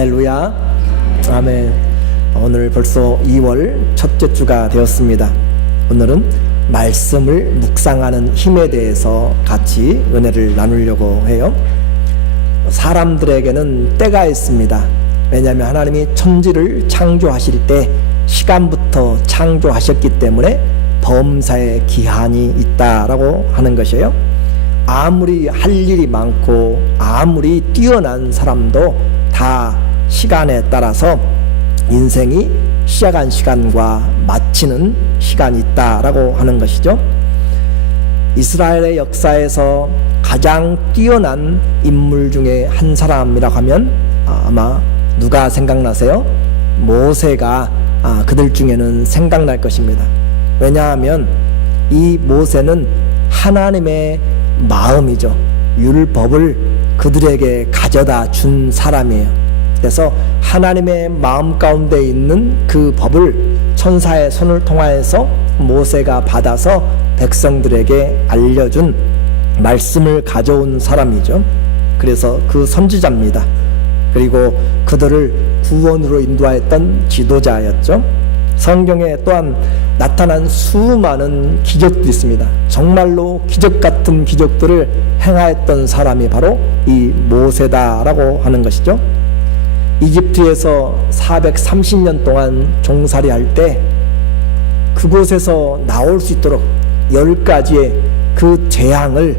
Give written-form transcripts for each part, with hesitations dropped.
할렐루야. 아멘. 오늘 벌써 2월 첫째 주가 되었습니다. 오늘은 말씀을 묵상하는 힘에 대해서 같이 은혜를 나누려고 해요. 사람들에게는 때가 있습니다. 왜냐하면 하나님이 천지를 창조하실 때 시간부터 창조하셨기 때문에 범사에 기한이 있다라고 하는 것이에요. 아무리 할 일이 많고 아무리 뛰어난 사람도 다 시간에 따라서 인생이 시작한 시간과 마치는 시간이 있다라고 하는 것이죠. 이스라엘의 역사에서 가장 뛰어난 인물 중에 한 사람이라고 하면 아마 누가 생각나세요? 모세가 그들 중에는 생각날 것입니다. 왜냐하면 이 모세는 하나님의 마음이죠. 율법을 그들에게 가져다 준 사람이에요. 그래서 하나님의 마음 가운데 있는 그 법을 천사의 손을 통하여서 모세가 받아서 백성들에게 알려준 말씀을 가져온 사람이죠. 그래서 그 선지자입니다. 그리고 그들을 구원으로 인도하였던 지도자였죠. 성경에 또한 나타난 수많은 기적도 있습니다. 정말로 기적 같은 기적들을 행하였던 사람이 바로 이 모세다라고 하는 것이죠. 이집트에서 430년 동안 종살이할 때 그곳에서 나올 수 있도록 10가지의 그 재앙을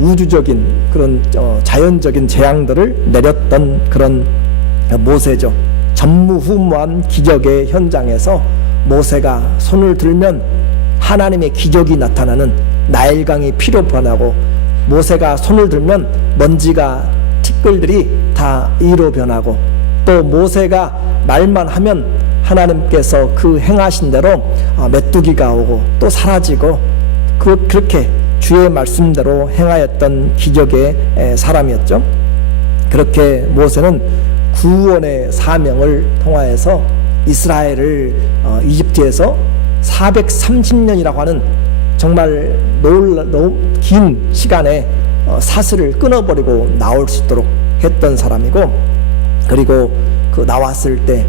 우주적인 그런 자연적인 재앙들을 내렸던 그런 모세죠. 전무후무한 기적의 현장에서 모세가 손을 들면 하나님의 기적이 나타나는 나일강이 피로 변하고, 모세가 손을 들면 먼지가 티끌들이 다 이로 변하고, 또 모세가 말만 하면 하나님께서 그 행하신 대로 메뚜기가 오고 또 사라지고, 그렇게 주의 말씀대로 행하였던 기적의 사람이었죠. 그렇게 모세는 구원의 사명을 통하여서 이스라엘을 이집트에서 430년이라고 하는 정말 긴 시간에 사슬을 끊어버리고 나올 수 있도록 했던 사람이고, 그리고 그 나왔을 때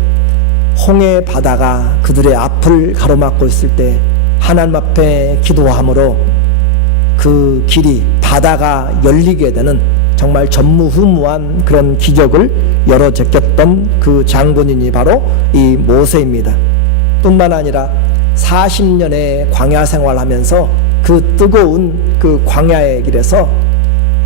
홍해 바다가 그들의 앞을 가로막고 있을 때 하나님 앞에 기도함으로 그 길이 바다가 열리게 되는 정말 전무후무한 그런 기적을 열어 제꼈던 그 장본인이 바로 이 모세입니다. 뿐만 아니라 40년의 광야 생활하면서 그 뜨거운 그 광야의 길에서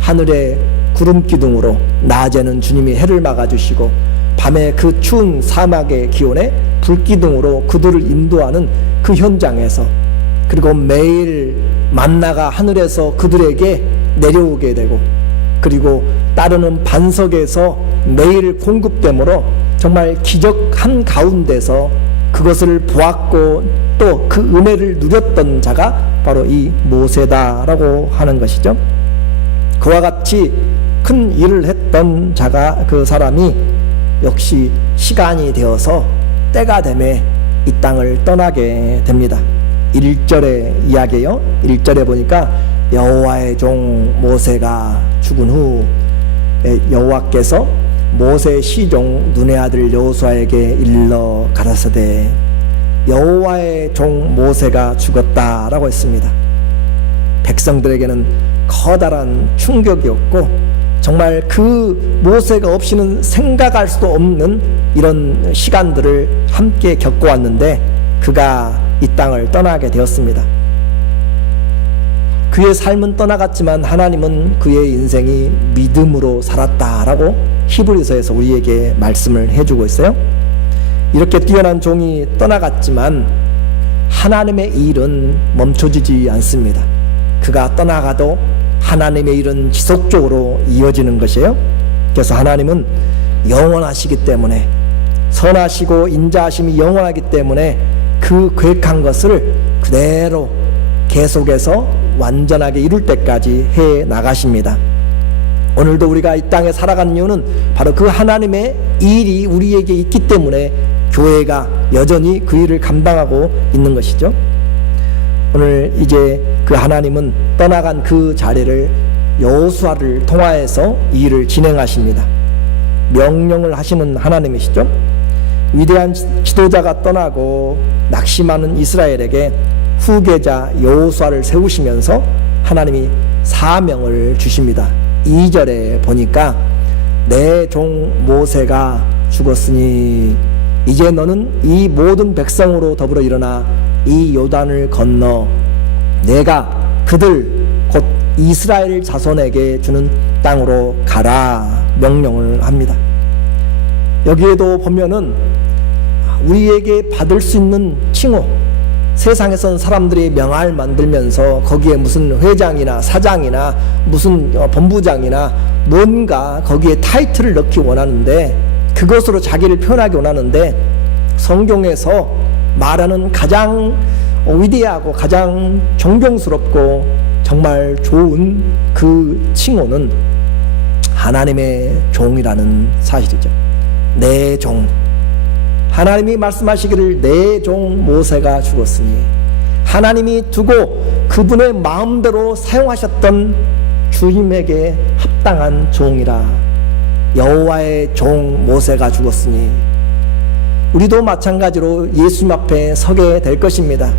하늘의 구름 기둥으로 낮에는 주님이 해를 막아주시고 밤에 그 추운 사막의 기온에 불기둥으로 그들을 인도하는 그 현장에서, 그리고 매일 만나가 하늘에서 그들에게 내려오게 되고, 그리고 따르는 반석에서 매일 공급되므로 정말 기적한 가운데서 그것을 보았고 또 그 은혜를 누렸던 자가 바로 이 모세다라고 하는 것이죠. 그와 같이 큰 일을 했던 자가, 그 사람이 역시 시간이 되어서 때가 되매 이 땅을 떠나게 됩니다. 1절의 이야기예요. 1절에 보니까 여호와의 종 모세가 죽은 후 여호와께서 모세의 시종 눈의 아들 여호수아에게 일러 가라사대 여호와의 종 모세가 죽었다라고 했습니다. 백성들에게는 커다란 충격이었고, 정말 그 모세가 없이는 생각할 수도 없는 이런 시간들을 함께 겪어왔는데 그가 이 땅을 떠나게 되었습니다. 그의 삶은 떠나갔지만 하나님은 그의 인생이 믿음으로 살았다라고 히브리서에서 우리에게 말씀을 해주고 있어요. 이렇게 뛰어난 종이 떠나갔지만 하나님의 일은 멈춰지지 않습니다. 그가 떠나가도 하나님의 일은 지속적으로 이어지는 것이에요. 그래서 하나님은 영원하시기 때문에, 선하시고 인자하심이 영원하기 때문에 그 계획한 것을 그대로 계속해서 완전하게 이룰 때까지 해 나가십니다. 오늘도 우리가 이 땅에 살아가는 이유는 바로 그 하나님의 일이 우리에게 있기 때문에 교회가 여전히 그 일을 감당하고 있는 것이죠. 오늘 이제 그 하나님은 떠나간 그 자리를 여호수아를 통하여서 이 일을 진행하십니다. 명령을 하시는 하나님이시죠. 위대한 지도자가 떠나고 낙심하는 이스라엘에게 후계자 여호수아를 세우시면서 하나님이 사명을 주십니다. 2절에 보니까 내 종 모세가 죽었으니 이제 너는 이 모든 백성으로 더불어 일어나 이 요단을 건너 내가 그들 곧 이스라엘 자손에게 주는 땅으로 가라 명령을 합니다. 여기에도 보면은 우리에게 받을 수 있는 칭호, 세상에선 사람들이 명함을 만들면서 거기에 무슨 회장이나 사장이나 무슨 본부장이나 뭔가 거기에 타이틀을 넣기 원하는데, 그것으로 자기를 표현하기 원하는데, 성경에서 말하는 가장 위대하고 가장 존경스럽고 정말 좋은 그 칭호는 하나님의 종이라는 사실이죠. 내 종. 하나님이 말씀하시기를 내 종 모세가 죽었으니, 하나님이 두고 그분의 마음대로 사용하셨던 주님에게 합당한 종이라. 여호와의 종 모세가 죽었으니 우리도 마찬가지로 예수님 앞에 서게 될 것입니다.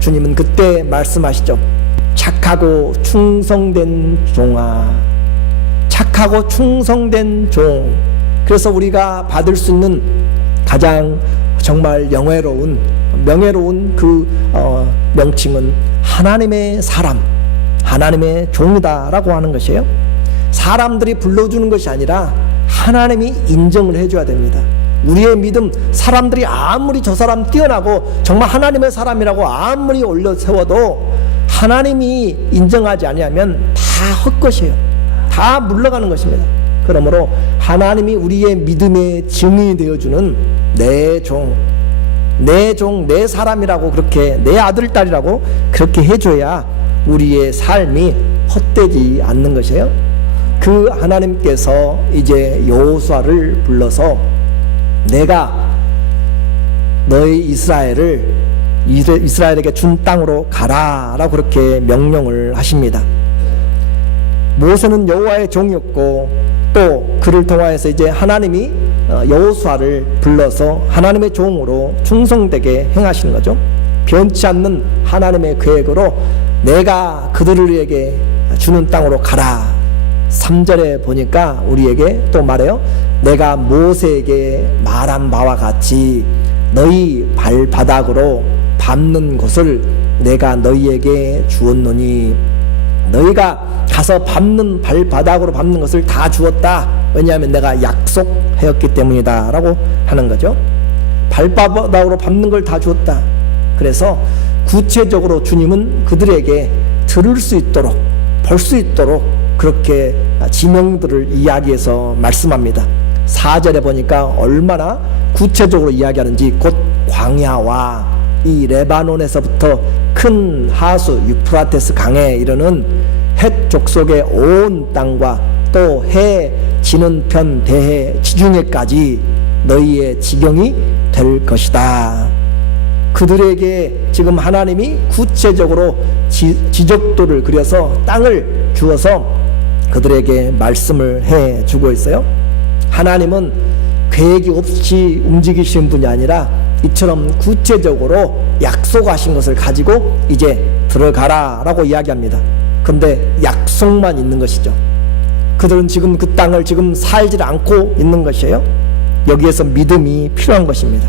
주님은 그때 말씀하시죠. 착하고 충성된 종아, 착하고 충성된 종. 그래서 우리가 받을 수 있는 가장 정말 명예로운 그 명칭은 하나님의 사람, 하나님의 종이다라고 하는 것이에요. 사람들이 불러주는 것이 아니라 하나님이 인정을 해줘야 됩니다. 우리의 믿음, 사람들이 아무리 저 사람 뛰어나고 정말 하나님의 사람이라고 아무리 올려 세워도 하나님이 인정하지 않으면 다 헛것이에요. 다 물러가는 것입니다. 그러므로 하나님이 우리의 믿음의 증인이 되어주는 내 종, 내 사람이라고, 그렇게 내 아들 딸이라고 그렇게 해줘야 우리의 삶이 헛되지 않는 것이에요. 그 하나님께서 이제 여호수아를 불러서 내가 너희 이스라엘에게 준 땅으로 가라라고 그렇게 명령을 하십니다. 모세는 여호와의 종이었고 또 그를 통하여서 이제 하나님이 여호수아를 불러서 하나님의 종으로 충성되게 행하시는 거죠. 변치 않는 하나님의 계획으로 내가 그들에게 주는 땅으로 가라. 3절에 보니까 우리에게 또 말해요. 내가 모세에게 말한 바와 같이 너희 발바닥으로 밟는 곳을 내가 너희에게 주었노니, 너희가 가서 발바닥으로 밟는 것을 다 주었다. 왜냐하면 내가 약속하였기 때문이다 라고 하는 거죠. 발바닥으로 밟는 걸 다 주었다. 그래서 구체적으로 주님은 그들에게 들을 수 있도록, 볼 수 있도록 그렇게 지명들을 이야기해서 말씀합니다. 4절에 보니까 얼마나 구체적으로 이야기하는지, 곧 광야와 이 레바논에서부터 큰 하수 유프라테스 강에 이르는 헷 족속의 온 땅과 또 해 지는 편 대해 지중해까지 너희의 지경이 될 것이다. 그들에게 지금 하나님이 구체적으로 지적도를 그려서 땅을 주어서 그들에게 말씀을 해주고 있어요. 하나님은 계획이 없이 움직이시는 분이 아니라 이처럼 구체적으로 약속하신 것을 가지고 이제 들어가라 라고 이야기합니다. 그런데 약속만 있는 것이죠. 그들은 지금 그 땅을 지금 살지 않고 있는 것이에요. 여기에서 믿음이 필요한 것입니다.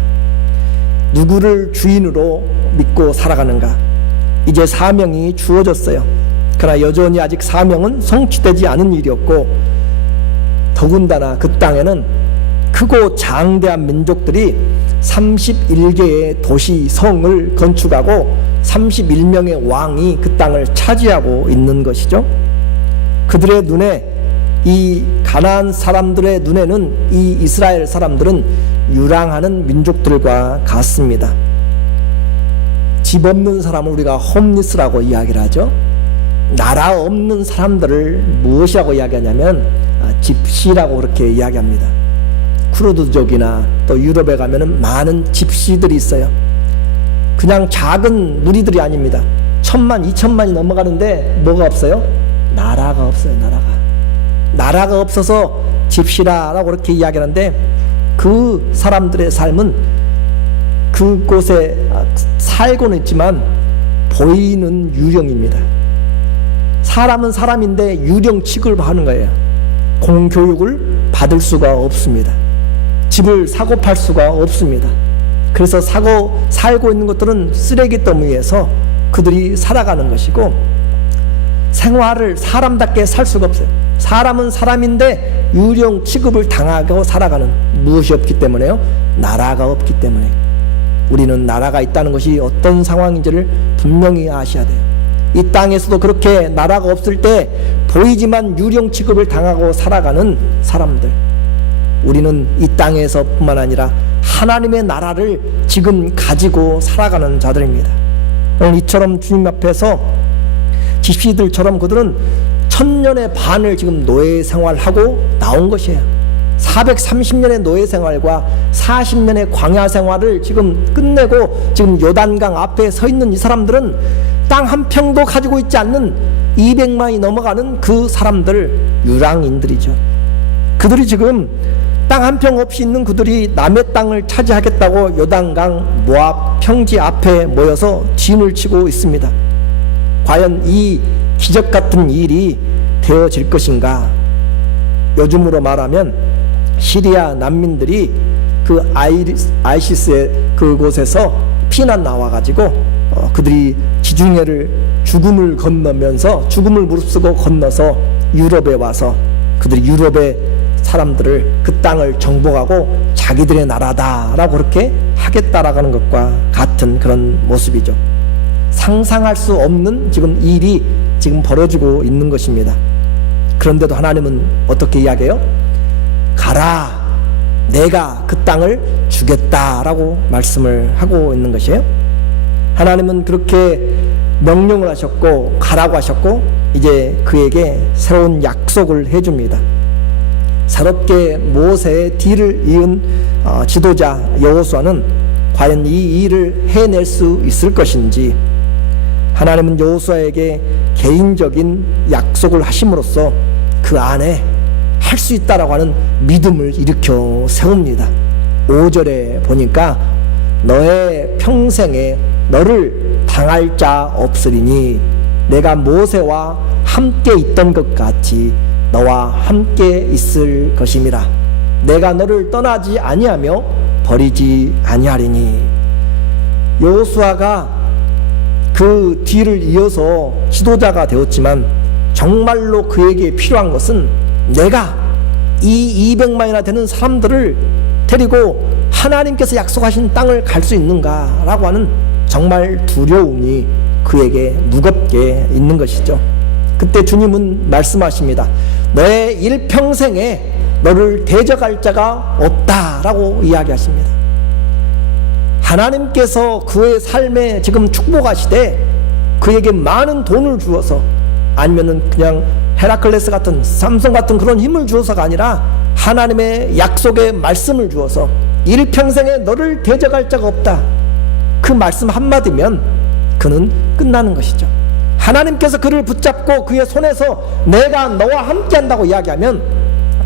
누구를 주인으로 믿고 살아가는가? 이제 사명이 주어졌어요. 그러나 여전히 아직 사명은 성취되지 않은 일이었고, 더군다나 그 땅에는 크고 장대한 민족들이 31개의 도시 성을 건축하고 31명의 왕이 그 땅을 차지하고 있는 것이죠. 그들의 눈에, 이 가나안 사람들의 눈에는 이 이스라엘 사람들은 유랑하는 민족들과 같습니다. 집 없는 사람을 우리가 홈리스라고 이야기를 하죠. 나라 없는 사람들을 무엇이라고 이야기하냐면 집시라고 그렇게 이야기합니다. 쿠르드족이나 또 유럽에 가면은 많은 집시들이 있어요. 그냥 작은 무리들이 아닙니다. 1000만, 2000만이 넘어가는데 뭐가 없어요? 나라가 없어요. 나라가 없어서 집시라라고 그렇게 이야기하는데, 그 사람들의 삶은 그곳에 살고는 있지만 보이는 유령입니다. 사람은 사람인데 유령 취급하는 거예요. 공교육을 받을 수가 없습니다. 집을 사고 팔 수가 없습니다. 그래서 살고 있는 것들은 쓰레기 더미에서 그들이 살아가는 것이고, 생활을 사람답게 살 수가 없어요. 사람은 사람인데 유령 취급을 당하고 살아가는, 무엇이 없기 때문에요? 나라가 없기 때문에. 우리는 나라가 있다는 것이 어떤 상황인지를 분명히 아셔야 돼요. 이 땅에서도 그렇게 나라가 없을 때 보이지만 유령 취급을 당하고 살아가는 사람들, 우리는 이 땅에서 뿐만 아니라 하나님의 나라를 지금 가지고 살아가는 자들입니다. 오늘 이처럼 주님 앞에서 집시들처럼 그들은 1000년의 반을 지금 노예 생활하고 나온 것이에요. 430년의 노예 생활과 40년의 광야 생활을 지금 끝내고 지금 요단강 앞에 서 있는 이 사람들은 땅 한 평도 가지고 있지 않는 200만이 넘어가는 그 사람들, 유랑인들이죠. 그들이 지금 땅 한 평 없이 있는 그들이 남의 땅을 차지하겠다고 요단강 모압 평지 앞에 모여서 진을 치고 있습니다. 과연 이 기적 같은 일이 되어질 것인가? 요즘으로 말하면 시리아 난민들이 그 아이시스의 그곳에서 피난 나와가지고 그들이 지중해를 죽음을 건너면서, 죽음을 무릅쓰고 건너서 유럽에 와서 그들이 유럽의 사람들을, 그 땅을 정복하고 자기들의 나라다라고 그렇게 하겠다라는 것과 같은 그런 모습이죠. 상상할 수 없는 지금 일이 지금 벌어지고 있는 것입니다. 그런데도 하나님은 어떻게 이야기해요? 가라, 내가 그 땅을 주겠다라고 말씀을 하고 있는 것이에요. 하나님은 그렇게 명령을 하셨고 가라고 하셨고, 이제 그에게 새로운 약속을 해줍니다. 새롭게 모세의 뒤를 이은 지도자 여호수아는 과연 이 일을 해낼 수 있을 것인지, 하나님은 여호수아에게 개인적인 약속을 하심으로써 그 안에 할 수 있다라고 하는 믿음을 일으켜 세웁니다. 5절에 보니까 너의 평생에 너를 당할 자 없으리니 내가 모세와 함께 있던 것 같이 너와 함께 있을 것임이라. 내가 너를 떠나지 아니하며 버리지 아니하리니. 여호수아가 그 뒤를 이어서 지도자가 되었지만 정말로 그에게 필요한 것은 내가 이 200만이나 되는 사람들을 데리고 하나님께서 약속하신 땅을 갈 수 있는가 라고 하는 정말 두려움이 그에게 무겁게 있는 것이죠. 그때 주님은 말씀하십니다. 너의 일평생에 너를 대적할 자가 없다라고 이야기하십니다. 하나님께서 그의 삶에 지금 축복하시되 그에게 많은 돈을 주어서, 아니면은 그냥 헤라클레스 같은, 삼손 같은 그런 힘을 주어서가 아니라 하나님의 약속의 말씀을 주어서 일평생에 너를 대적할 자가 없다, 그 말씀 한마디면 그는 끝나는 것이죠. 하나님께서 그를 붙잡고 그의 손에서 내가 너와 함께한다고 이야기하면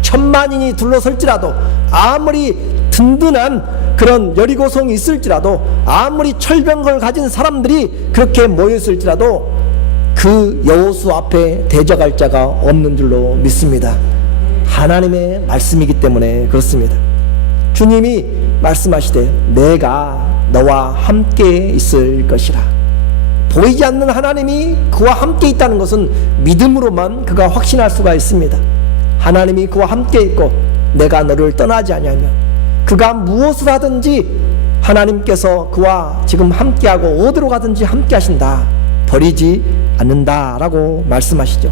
1000만인이 둘러설지라도, 아무리 든든한 그런 여리고성이 있을지라도, 아무리 철병을 가진 사람들이 그렇게 모였을지라도 그 여호수 앞에 대적할 자가 없는 줄로 믿습니다. 하나님의 말씀이기 때문에 그렇습니다. 주님이 말씀하시되 내가 너와 함께 있을 것이라. 보이지 않는 하나님이 그와 함께 있다는 것은 믿음으로만 그가 확신할 수가 있습니다. 하나님이 그와 함께 있고 내가 너를 떠나지 아니하며, 그가 무엇을 하든지 하나님께서 그와 지금 함께하고 어디로 가든지 함께 하신다, 버리지 않는다라고 말씀하시죠.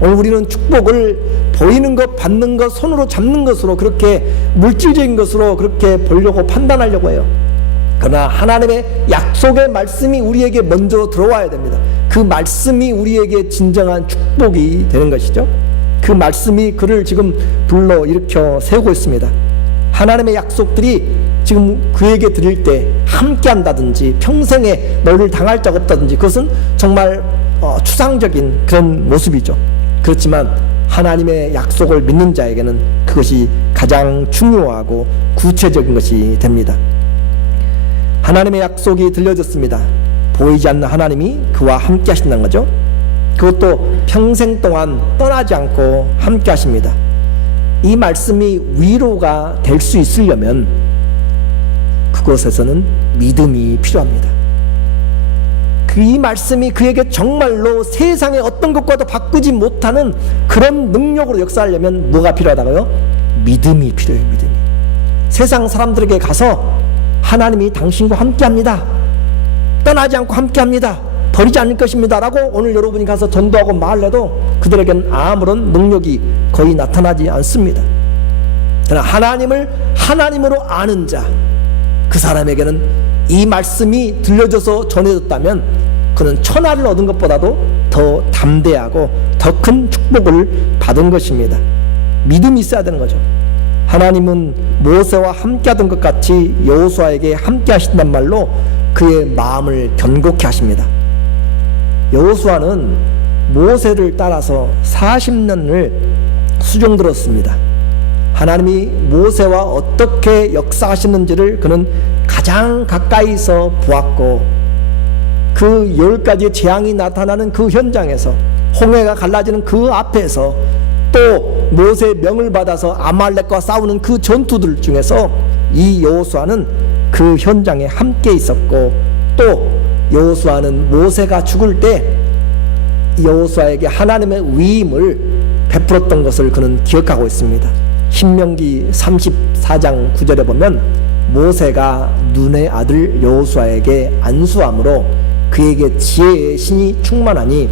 오늘 우리는 축복을 보이는 것, 받는 것, 손으로 잡는 것으로, 그렇게 물질적인 것으로 그렇게 보려고 판단하려고 해요. 그러나 하나님의 약속의 말씀이 우리에게 먼저 들어와야 됩니다. 그 말씀이 우리에게 진정한 축복이 되는 것이죠. 그 말씀이 그를 지금 불러 일으켜 세우고 있습니다. 하나님의 약속들이 지금 그에게 드릴 때 함께 한다든지 평생에 너를 당할 자가 없다든지, 그것은 정말 추상적인 그런 모습이죠. 그렇지만 하나님의 약속을 믿는 자에게는 그것이 가장 중요하고 구체적인 것이 됩니다. 하나님의 약속이 들려졌습니다. 보이지 않는 하나님이 그와 함께 하신다는 거죠. 그것도 평생 동안 떠나지 않고 함께 하십니다. 이 말씀이 위로가 될 수 있으려면 그곳에서는 믿음이 필요합니다. 이 말씀이 그에게 정말로 세상의 어떤 것과도 바꾸지 못하는 그런 능력으로 역사하려면 뭐가 필요하다고요? 믿음이 필요해요. 믿음이. 세상 사람들에게 가서 하나님이 당신과 함께합니다, 떠나지 않고 함께합니다, 버리지 않을 것입니다 라고 오늘 여러분이 가서 전도하고 말해도 그들에게는 아무런 능력이 거의 나타나지 않습니다. 그러나 하나님을 하나님으로 아는 자, 그 사람에게는 이 말씀이 들려져서 전해졌다면 그는 천하를 얻은 것보다도 더 담대하고 더 큰 축복을 받은 것입니다. 믿음이 있어야 되는 거죠. 하나님은 모세와 함께하던 것 같이 여호수아에게 함께 하신단 말로 그의 마음을 견고케 하십니다. 여호수아는 모세를 따라서 40년을 수종 들었습니다. 하나님이 모세와 어떻게 역사하시는지를 그는 가장 가까이서 보았고, 그 10가지의 재앙이 나타나는 그 현장에서, 홍해가 갈라지는 그 앞에서, 또 모세의 명을 받아서 아말렉과 싸우는 그 전투들 중에서 이 여호수아는 그 현장에 함께 있었고, 또 여호수아는 모세가 죽을 때 여호수아에게 하나님의 위임을 베풀었던 것을 그는 기억하고 있습니다. 신명기 34장 9절에 보면 모세가 눈의 아들 여호수아에게 안수함으로 그에게 지혜의 신이 충만하니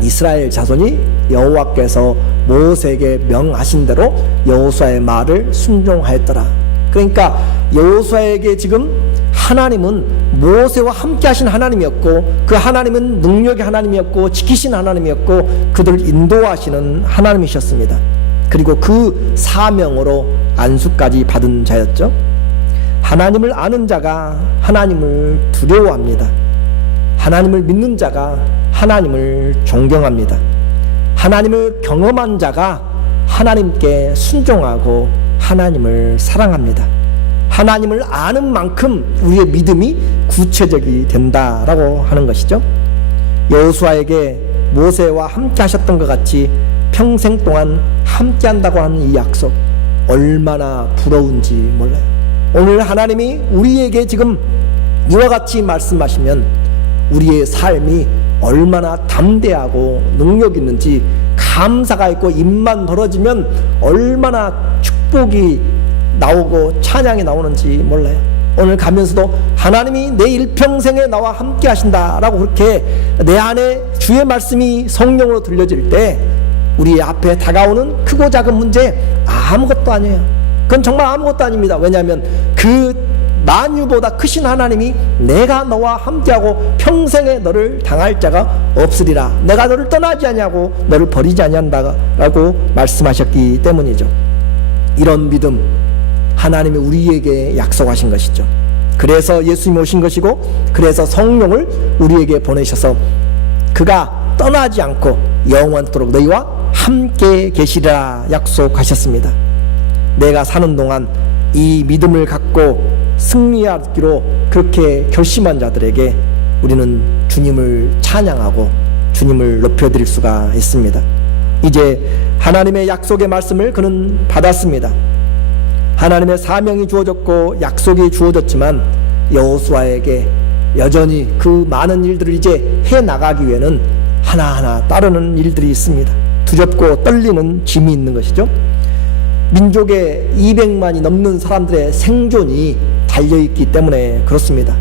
이스라엘 자손이 여호와께서 모세에게 명하신 대로 여호수아의 말을 순종하였더라. 그러니까 여호수아에게 지금 하나님은 모세와 함께 하신 하나님이었고, 그 하나님은 능력의 하나님이었고 지키신 하나님이었고 그들을 인도하시는 하나님이셨습니다. 그리고 그 사명으로 안수까지 받은 자였죠. 하나님을 아는 자가 하나님을 두려워합니다. 하나님을 믿는 자가 하나님을 존경합니다. 하나님을 경험한 자가 하나님께 순종하고 하나님을 사랑합니다. 하나님을 아는 만큼 우리의 믿음이 구체적이 된다라고 하는 것이죠. 여호수아에게 모세와 함께 하셨던 것 같이 평생 동안 함께 한다고 하는 이 약속, 얼마나 부러운지 몰라요. 오늘 하나님이 우리에게 지금 이와 같이 말씀하시면 우리의 삶이 얼마나 담대하고 능력 있는지, 감사가 있고 입만 벌어지면 얼마나 축복이 나오고 찬양이 나오는지 몰라요. 오늘 가면서도 하나님이 내 일평생에 나와 함께 하신다라고 그렇게 내 안에 주의 말씀이 성령으로 들려질 때 우리 앞에 다가오는 크고 작은 문제 아무것도 아니에요. 그건 정말 아무것도 아닙니다. 왜냐하면 그 만유보다 크신 하나님이 내가 너와 함께하고 평생에 너를 당할 자가 없으리라, 내가 너를 떠나지 아니하고 너를 버리지 아니한다라고 말씀하셨기 때문이죠. 이런 믿음 하나님이 우리에게 약속하신 것이죠. 그래서 예수님이 오신 것이고, 그래서 성령을 우리에게 보내셔서 그가 떠나지 않고 영원토록 너희와 함께 계시리라 약속하셨습니다. 내가 사는 동안 이 믿음을 갖고 승리하기로 그렇게 결심한 자들에게 우리는 주님을 찬양하고 주님을 높여드릴 수가 있습니다. 이제 하나님의 약속의 말씀을 그는 받았습니다. 하나님의 사명이 주어졌고 약속이 주어졌지만 여호수아에게 여전히 그 많은 일들을 이제 해나가기 위해는 하나하나 따르는 일들이 있습니다. 두렵고 떨리는 짐이 있는 것이죠. 민족의 200만이 넘는 사람들의 생존이 달려있기 때문에 그렇습니다.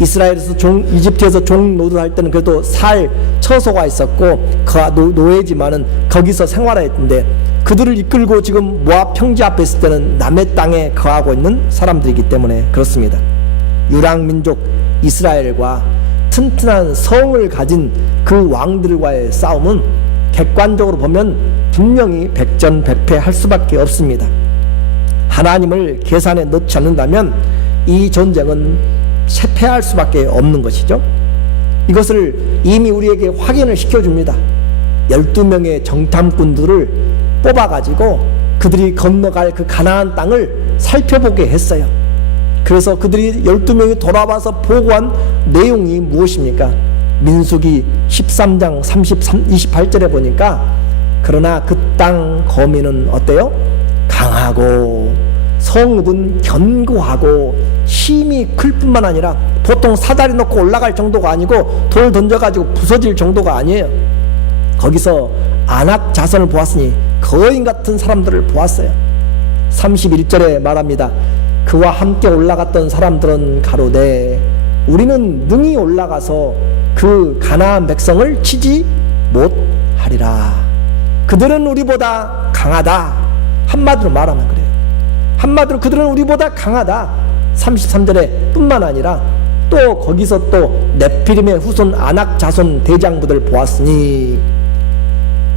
이스라엘에서 이집트에서 종 노릇할 때는 그래도 살 처소가 있었고 노예지만은 거기서 생활했는데, 그들을 이끌고 지금 모압 평지 앞에 있을 때는 남의 땅에 거하고 있는 사람들이기 때문에 그렇습니다. 유랑민족 이스라엘과 튼튼한 성을 가진 그 왕들과의 싸움은 객관적으로 보면 분명히 백전백패할 수밖에 없습니다. 하나님을 계산에 넣지 않는다면 이 전쟁은 패할 수밖에 없는 것이죠. 이것을 이미 우리에게 확인을 시켜줍니다. 12명의 정탐꾼들을 뽑아가지고 그들이 건너갈 그 가나안 땅을 살펴보게 했어요. 그래서 그들이 12명이 돌아와서 보고한 내용이 무엇입니까? 민수기 13장 28절에 보니까 그러나 그 땅 거민은 어때요? 강하고 성읍은 견고하고 힘이 클 뿐만 아니라 보통 사다리 놓고 올라갈 정도가 아니고 돌 던져가지고 부서질 정도가 아니에요. 거기서 아낙 자손을 보았으니 거인 같은 사람들을 보았어요. 31절에 말합니다. 그와 함께 올라갔던 사람들은 가로되 우리는 능히 올라가서 그 가나안 백성을 치지 못하리라. 그들은 우리보다 강하다. 한마디로 말하면 그래요. 한마디로 그들은 우리보다 강하다. 33절에 뿐만 아니라 또 거기서 또 네피림의 후손 아낙 자손 대장부들 보았으니,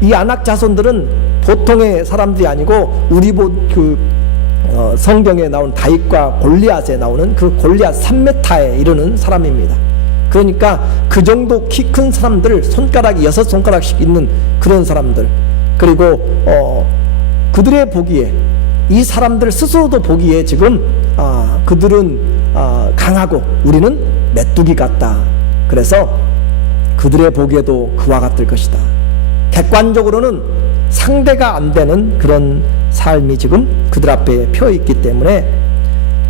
이 아낙 자손들은 보통의 사람들이 아니고 우리 성경에 나온 다윗과 골리앗에 나오는 그 골리앗 3m에 이르는 사람입니다. 그러니까 그 정도 키 큰 사람들, 손가락이 6손가락씩 있는 그런 사람들, 그리고 그들의 보기에, 이 사람들 스스로도 보기에 지금 그들은 강하고 우리는 메뚜기 같다. 그래서 그들의 보기에도 그와 같을 것이다. 객관적으로는 상대가 안 되는 그런 삶이 지금 그들 앞에 펴 있기 때문에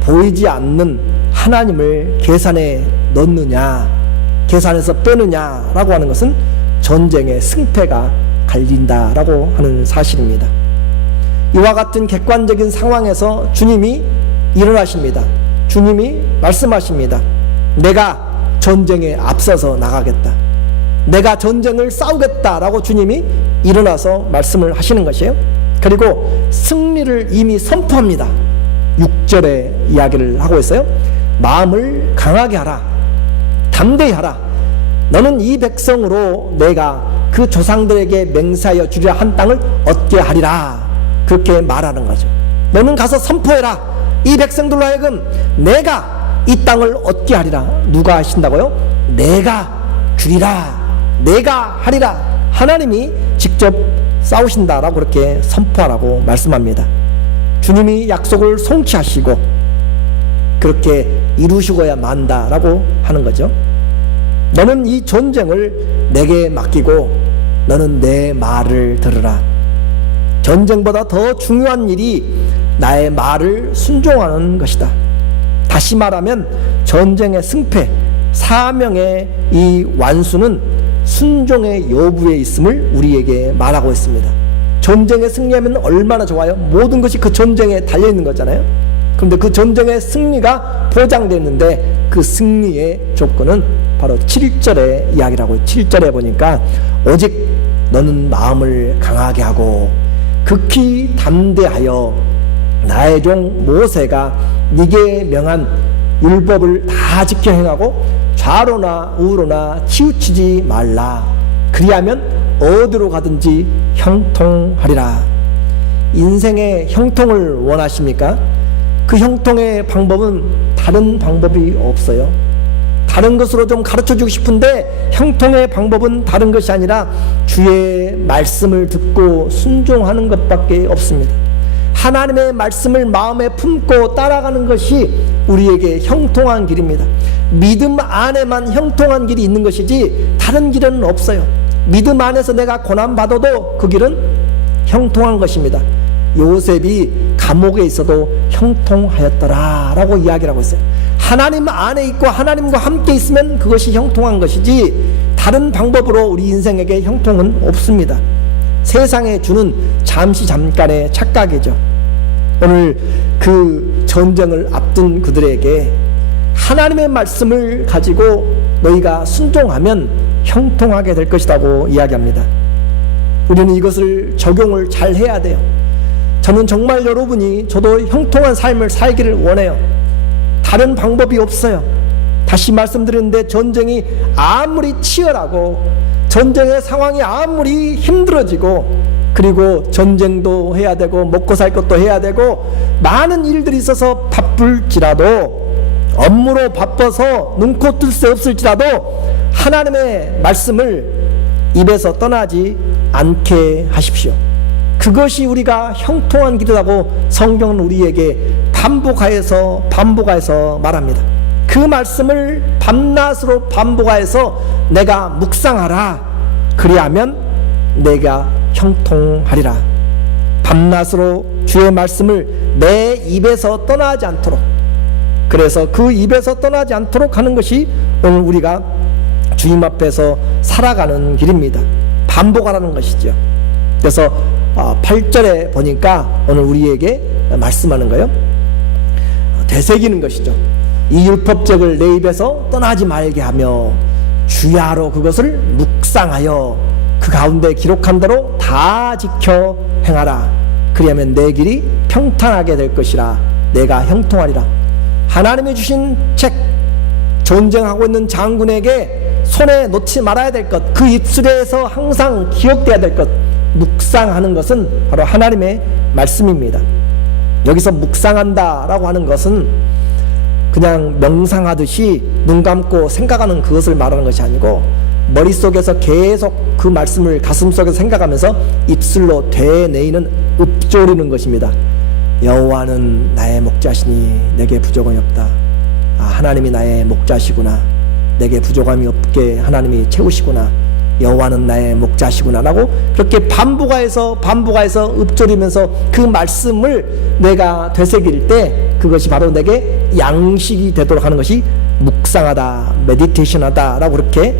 보이지 않는 하나님을 계산에 넣느냐, 계산에서 빼느냐라고 하는 것은 전쟁의 승패가 갈린다라고 하는 사실입니다. 이와 같은 객관적인 상황에서 주님이 일어나십니다. 주님이 말씀하십니다. 내가 전쟁에 앞서서 나가겠다. 내가 전쟁을 싸우겠다라고 주님이 일어나서 말씀을 하시는 것이에요. 그리고 승리를 이미 선포합니다. 6절에 이야기를 하고 있어요. 마음을 강하게 하라. 담대히 하라. 너는 이 백성으로 내가 그 조상들에게 맹세하여 주려 한 땅을 얻게 하리라. 그렇게 말하는 거죠. 너는 가서 선포해라. 이 백성들로 하여금 내가 이 땅을 얻게 하리라. 누가 하신다고요? 내가 주리라. 내가 하리라. 하나님이 직접 싸우신다라고 그렇게 선포하라고 말씀합니다. 주님이 약속을 성취하시고 그렇게 이루시고야 만다라고 하는 거죠. 너는 이 전쟁을 내게 맡기고 너는 내 말을 들으라. 전쟁보다 더 중요한 일이 나의 말을 순종하는 것이다. 다시 말하면 전쟁의 승패, 사명의 이 완수는 순종의 여부에 있음을 우리에게 말하고 있습니다. 전쟁에 승리하면 얼마나 좋아요? 모든 것이 그 전쟁에 달려있는 거잖아요. 그런데 그 전쟁의 승리가 보장됐는데 그 승리의 조건은 바로 7절의 이야기라고. 7절에 보니까 오직 너는 마음을 강하게 하고 극히 담대하여 나의 종 모세가 네게 명한 율법을 다 지켜 행하고 좌로나 우로나 치우치지 말라. 그리하면 어디로 가든지 형통하리라. 인생의 형통을 원하십니까? 그 형통의 방법은 다른 방법이 없어요. 다른 것으로 좀 가르쳐주고 싶은데 형통의 방법은 다른 것이 아니라 주의 말씀을 듣고 순종하는 것밖에 없습니다. 하나님의 말씀을 마음에 품고 따라가는 것이 우리에게 형통한 길입니다. 믿음 안에만 형통한 길이 있는 것이지 다른 길은 없어요. 믿음 안에서 내가 고난받아도 그 길은 형통한 것입니다. 요셉이 감옥에 있어도 형통하였더라 라고 이야기를 하고 있어요. 하나님 안에 있고 하나님과 함께 있으면 그것이 형통한 것이지 다른 방법으로 우리 인생에게 형통은 없습니다. 세상에 주는 잠깐의 착각이죠. 오늘 그 전쟁을 앞둔 그들에게 하나님의 말씀을 가지고 너희가 순종하면 형통하게 될 것이라고 이야기합니다. 우리는 이것을 적용을 잘 해야 돼요. 저는 정말 여러분이 저도 형통한 삶을 살기를 원해요. 다른 방법이 없어요. 다시 말씀드리는데 전쟁이 아무리 치열하고 전쟁의 상황이 아무리 힘들어지고 그리고 전쟁도 해야 되고 먹고 살 것도 해야 되고 많은 일들이 있어서 바쁠지라도 업무로 바빠서 눈코 뜰 새 없을지라도 하나님의 말씀을 입에서 떠나지 않게 하십시오. 그것이 우리가 형통한 길이라고 성경은 우리에게 반복하여서 말합니다. 그 말씀을 밤낮으로 반복하여서 내가 묵상하라. 그리하면 내가 형통하리라. 밤낮으로 주의 말씀을 내 입에서 떠나지 않도록, 그래서 그 입에서 떠나지 않도록 하는 것이 오늘 우리가 주님 앞에서 살아가는 길입니다. 반복하라는 것이죠. 그래서 8절에 보니까 오늘 우리에게 말씀하는 거예요. 되새기는 것이죠. 이 율법책을 내 입에서 떠나지 말게 하며 주야로 그것을 묵상하여 그 가운데 기록한 대로 다 지켜 행하라. 그리하면 내 길이 평탄하게 될 것이라. 내가 형통하리라. 하나님이 주신 책, 전쟁하고 있는 장군에게 손에 놓지 말아야 될 것, 그 입술에서 항상 기억돼야 될 것, 묵상하는 것은 바로 하나님의 말씀입니다. 여기서 묵상한다라고 하는 것은 그냥 명상하듯이 눈 감고 생각하는 그것을 말하는 것이 아니고, 머릿속에서 계속 그 말씀을 가슴속에서 생각하면서 입술로 되뇌이는, 읊조리는 것입니다. 여호와는 나의 목자시니 내게 부족함이 없다. 하나님이 나의 목자시구나. 내게 부족함이 없게 하나님이 채우시구나. 여호와는 나의 목자시구나 라고 그렇게 반복하여서 읊조리면서 그 말씀을 내가 되새길 때 그것이 바로 내게 양식이 되도록 하는 것이 묵상하다, 메디테이션하다 라고 그렇게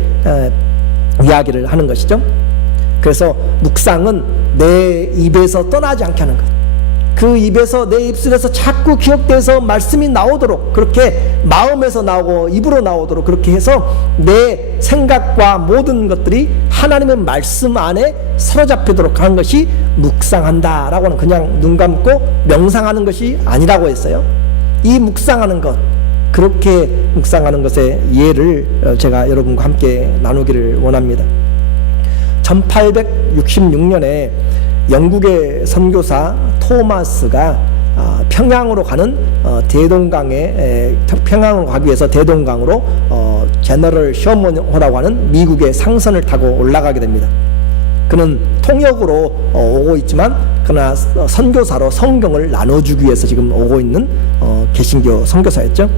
이야기를 하는 것이죠. 그래서 묵상은 내 입에서 떠나지 않게 하는 것, 그 입에서, 내 입술에서 자꾸 기억돼서 말씀이 나오도록, 그렇게 마음에서 나오고 입으로 나오도록 그렇게 해서 내 생각과 모든 것들이 하나님의 말씀 안에 사로잡히도록 하는 것이 묵상한다 라고 하는, 그냥 눈 감고 명상하는 것이 아니라고 했어요. 이 묵상하는 것, 그렇게 묵상하는 것의 예를 제가 여러분과 함께 나누기를 원합니다. 1866년에 영국의 선교사 토마스가 평양으로 가는 평양으로 가기 위해서 대동강으로 제너럴 셔먼호라고 하는 미국의 상선을 타고 올라가게 됩니다. 그는 통역으로 오고 있지만 그러나 선교사로 성경을 나눠주기 위해서 지금 오고 있는 개신교 선교사였죠.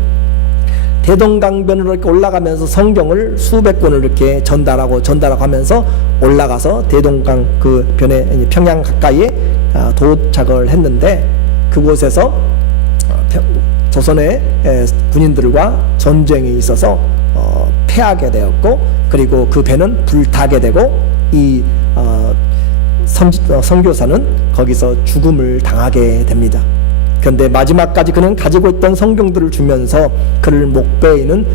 대동강변으로 이렇게 올라가면서 성경을 수백 권을 이렇게 전달하고 하면서 올라가서 대동강 그 변에 평양 가까이에 도착을 했는데, 그곳에서 조선의 군인들과 전쟁이 있어서 패하게 되었고, 그리고 그 배는 불타게 되고, 이 선교사는 거기서 죽음을 당하게 됩니다. 그런데 마지막까지 그는 가지고 있던 성경들을 주면서 그를 목베이는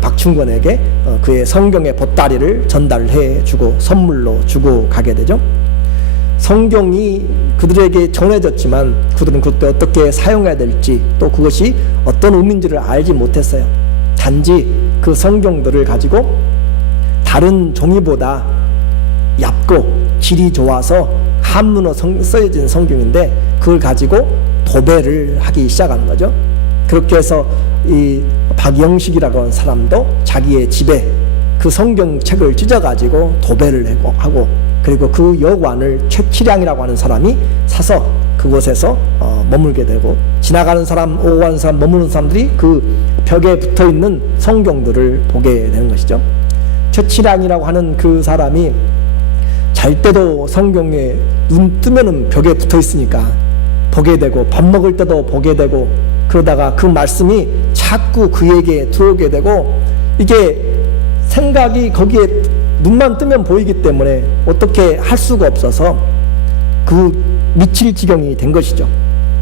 박충권에게 그의 성경의 보따리를 전달해 주고 선물로 주고 가게 되죠. 성경이 그들에게 전해졌지만 그들은 그때 어떻게 사용해야 될지, 또 그것이 어떤 의미인지를 알지 못했어요. 단지 그 성경들을 가지고 다른 종이보다 얇고 질이 좋아서 한문어 써진 성경인데 그걸 가지고 도배를 하기 시작하는 거죠. 그렇게 해서 이 박영식이라고 하는 사람도 자기의 집에 그 성경책을 찢어가지고 도배를 하고, 그리고 그 여관을 최치량이라고 하는 사람이 사서 그곳에서 머물게 되고, 지나가는 사람, 오고 가는 사람, 머무는 사람들이 그 벽에 붙어있는 성경들을 보게 되는 것이죠. 최치량이라고 하는 그 사람이 잘 때도 성경에 눈 뜨면은 벽에 붙어 있으니까 보게 되고, 밥 먹을 때도 보게 되고, 그러다가 그 말씀이 자꾸 그에게 들어오게 되고, 이게 생각이 거기에 눈만 뜨면 보이기 때문에 어떻게 할 수가 없어서 그 미칠 지경이 된 것이죠.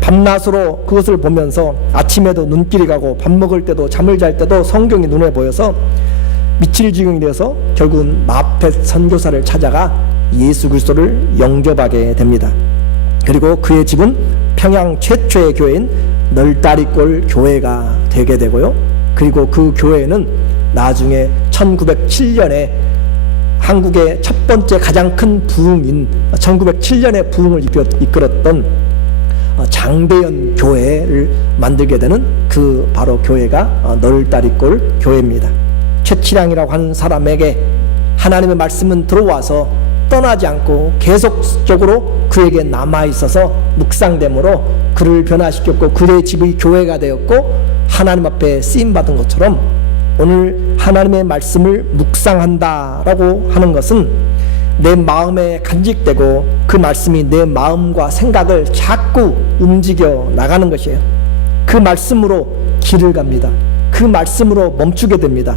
밤낮으로 그것을 보면서 아침에도 눈길이 가고 밥 먹을 때도 잠을 잘 때도 성경이 눈에 보여서 미칠 지경이 되어서 결국은 마펫 선교사를 찾아가 예수 그리스도를 영접하게 됩니다. 그리고 그의 집은 평양 최초의 교회인 널다리골 교회가 되게 되고요. 그리고 그 교회는 나중에 1907년에 한국의 첫 번째 가장 큰 부흥인 1907년에 부흥을 이끌었던 장대연 교회를 만들게 되는 그 바로 교회가 널다리골 교회입니다. 최치량이라고 하는 사람에게 하나님의 말씀은 들어와서 떠나지 않고 계속적으로 그에게 남아있어서 묵상됨으로 그를 변화시켰고 그의 집의 교회가 되었고 하나님 앞에 쓰임받은 것처럼 오늘 하나님의 말씀을 묵상한다라고 하는 것은 내 마음에 간직되고 그 말씀이 내 마음과 생각을 자꾸 움직여 나가는 것이에요. 그 말씀으로 길을 갑니다. 그 말씀으로 멈추게 됩니다.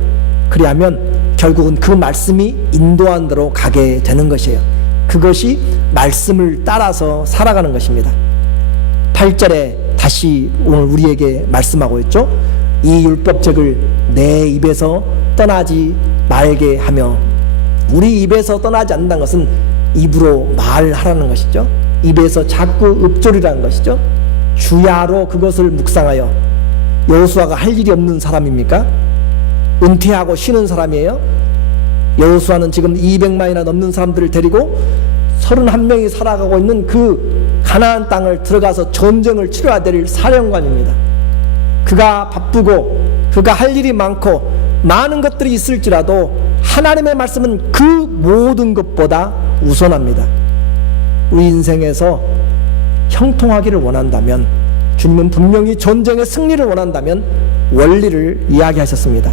그리하면 결국은 그 말씀이 인도한 대로 가게 되는 것이에요. 그것이 말씀을 따라서 살아가는 것입니다. 8절에 다시 오늘 우리에게 말씀하고 있죠. 이 율법책을 내 입에서 떠나지 말게 하며, 우리 입에서 떠나지 않는다는 것은 입으로 말하라는 것이죠. 입에서 자꾸 읊조리라는 것이죠. 주야로 그것을 묵상하여. 여호수아가 할 일이 없는 사람입니까? 은퇴하고 쉬는 사람이에요? 여호수아는 지금 200만이나 넘는 사람들을 데리고 31명이 살아가고 있는 그 가나안 땅을 들어가서 전쟁을 치러야 될 사령관입니다. 그가 바쁘고 그가 할 일이 많고 많은 것들이 있을지라도 하나님의 말씀은 그 모든 것보다 우선합니다. 우리 인생에서 형통하기를 원한다면, 주님은 분명히 전쟁의 승리를 원한다면 원리를 이야기하셨습니다.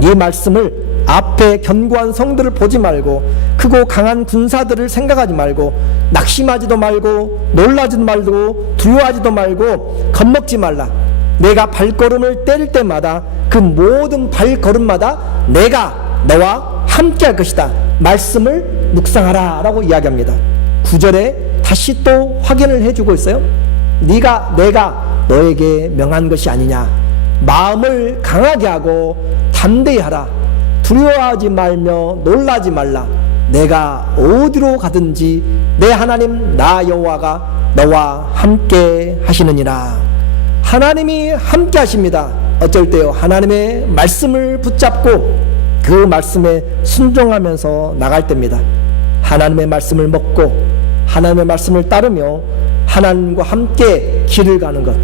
이 말씀을 앞에 견고한 성들을 보지 말고 크고 강한 군사들을 생각하지 말고 낙심하지도 말고 놀라지도 말고 두려워하지도 말고 겁먹지 말라. 내가 발걸음을 뗄 때마다 그 모든 발걸음마다 내가 너와 함께 할 것이다. 말씀을 묵상하라 라고 이야기합니다. 9절에 다시 또 확인을 해주고 있어요. 내가 너에게 명한 것이 아니냐. 마음을 강하게 하고 담대히 하라. 두려워하지 말며 놀라지 말라. 내가 어디로 가든지 내 하나님 나 여호와가 너와 함께 하시느니라. 하나님이 함께 하십니다. 어쩔 때요 하나님의 말씀을 붙잡고 그 말씀에 순종하면서 나갈 때입니다. 하나님의 말씀을 먹고 하나님의 말씀을 따르며 하나님과 함께 길을 가는 것,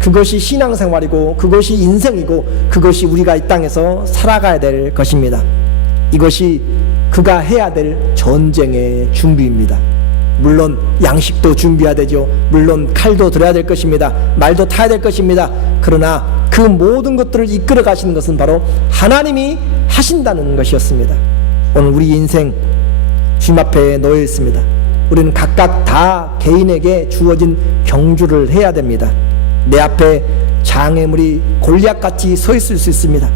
그것이 신앙생활이고 그것이 인생이고 그것이 우리가 이 땅에서 살아가야 될 것입니다. 이것이 그가 해야 될 전쟁의 준비입니다. 물론 양식도 준비해야 되죠. 물론 칼도 들어야 될 것입니다. 말도 타야 될 것입니다. 그러나 그 모든 것들을 이끌어 가시는 것은 바로 하나님이 하신다는 것이었습니다. 오늘 우리 인생 주님 앞에 놓여 있습니다. 우리는 각각 다 개인에게 주어진 경주를 해야 됩니다. 내 앞에 장애물이 골리앗같이 서 있을 수 있습니다.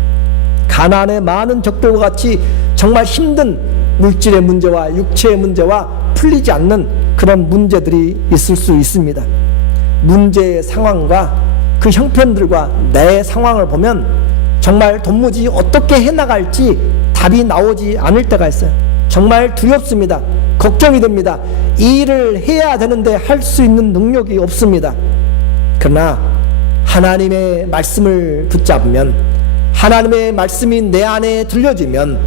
가나안의 많은 적들과 같이 정말 힘든 물질의 문제와 육체의 문제와 풀리지 않는 그런 문제들이 있을 수 있습니다. 문제의 상황과 그 형편들과 내 상황을 보면 정말 도무지 어떻게 해나갈지 답이 나오지 않을 때가 있어요. 정말 두렵습니다. 걱정이 됩니다. 이 일을 해야 되는데 할 수 있는 능력이 없습니다. 그러나 하나님의 말씀을 붙잡으면, 하나님의 말씀이 내 안에 들려지면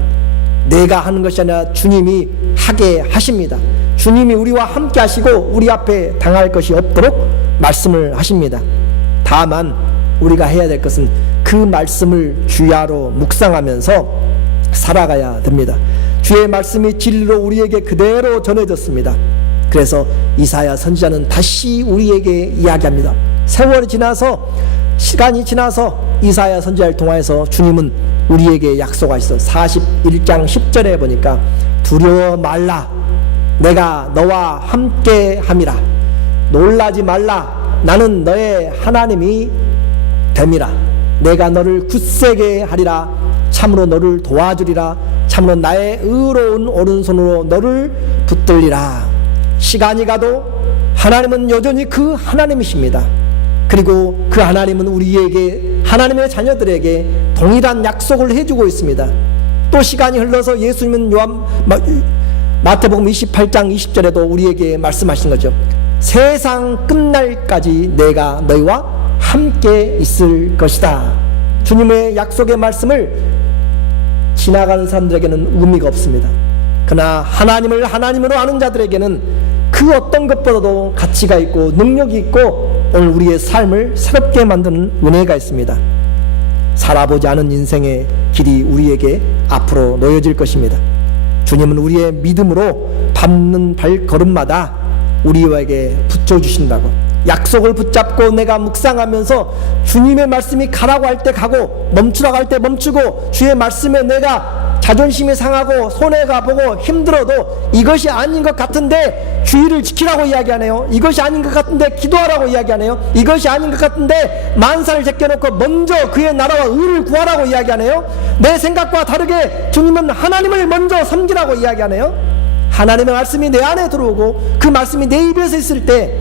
내가 하는 것이 아니라 주님이 하게 하십니다. 주님이 우리와 함께 하시고 우리 앞에 당할 것이 없도록 말씀을 하십니다. 다만 우리가 해야 될 것은 그 말씀을 주야로 묵상하면서 살아가야 됩니다. 주의 말씀이 진리로 우리에게 그대로 전해졌습니다. 그래서 이사야 선지자는 다시 우리에게 이야기합니다. 세월이 지나서, 시간이 지나서 이사야 선지자를 통해서 주님은 우리에게 약속하셔서 41장 10절에 보니까 두려워 말라. 내가 너와 함께 함이라. 놀라지 말라. 나는 너의 하나님이 됨이라. 내가 너를 굳세게 하리라. 참으로 너를 도와주리라. 참으로 나의 의로운 오른손으로 너를 붙들리라. 시간이 가도 하나님은 여전히 그 하나님이십니다. 그리고 그 하나님은 우리에게, 하나님의 자녀들에게 동일한 약속을 해주고 있습니다. 또 시간이 흘러서 예수님은 마태복음 28장 20절에도 우리에게 말씀하신 거죠. 세상 끝날까지 내가 너희와 함께 있을 것이다. 주님의 약속의 말씀을 지나가는 사람들에게는 의미가 없습니다. 그러나 하나님을 하나님으로 아는 자들에게는 그 어떤 것보다도 가치가 있고 능력이 있고 오늘 우리의 삶을 새롭게 만드는 은혜가 있습니다. 살아보지 않은 인생의 길이 우리에게 앞으로 놓여질 것입니다. 주님은 우리의 믿음으로 밟는 발걸음마다 우리에게 붙여주신다고. 약속을 붙잡고 내가 묵상하면서 주님의 말씀이 가라고 할 때 가고 멈추라고 할 때 멈추고, 주의 말씀에 내가 자존심이 상하고 손해가 보고 힘들어도 이것이 아닌 것 같은데 주의를 지키라고 이야기하네요. 이것이 아닌 것 같은데 기도하라고 이야기하네요. 이것이 아닌 것 같은데 만사를 제껴놓고 먼저 그의 나라와 의를 구하라고 이야기하네요. 내 생각과 다르게 주님은 하나님을 먼저 섬기라고 이야기하네요. 하나님의 말씀이 내 안에 들어오고 그 말씀이 내 입에서 있을 때,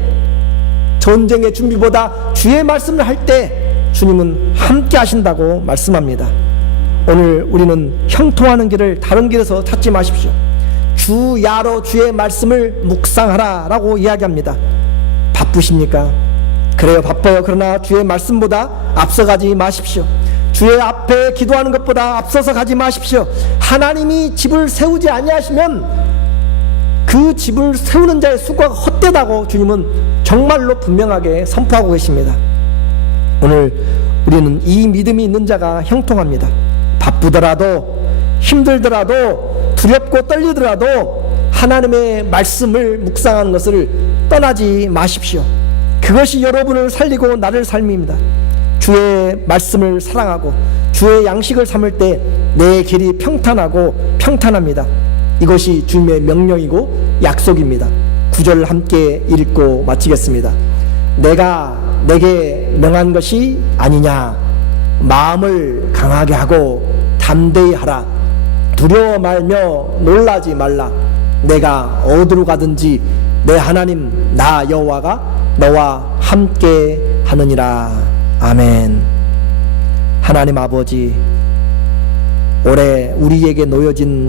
전쟁의 준비보다 주의 말씀을 할 때 주님은 함께 하신다고 말씀합니다. 오늘 우리는 형통하는 길을 다른 길에서 찾지 마십시오. 주야로 주의 말씀을 묵상하라 라고 이야기합니다. 바쁘십니까? 그래요, 바빠요. 그러나 주의 말씀보다 앞서가지 마십시오. 주의 앞에 기도하는 것보다 앞서서 가지 마십시오. 하나님이 집을 세우지 아니하시면 그 집을 세우는 자의 수고가 헛되다고 주님은 정말로 분명하게 선포하고 계십니다. 오늘 우리는 이 믿음이 있는 자가 형통합니다. 바쁘더라도 힘들더라도 두렵고 떨리더라도 하나님의 말씀을 묵상하는 것을 떠나지 마십시오. 그것이 여러분을 살리고 나를 삶입니다. 주의 말씀을 사랑하고 주의 양식을 삼을 때 내 길이 평탄하고 평탄합니다. 이것이 주님의 명령이고 약속입니다. 9절을 함께 읽고 마치겠습니다. 내가 내게 명한 것이 아니냐. 마음을 강하게 하고 담대히 하라. 두려워 말며 놀라지 말라. 내가 어디로 가든지 내 하나님 나 여호와가 너와 함께 하느니라. 아멘. 하나님 아버지, 올해 우리에게 놓여진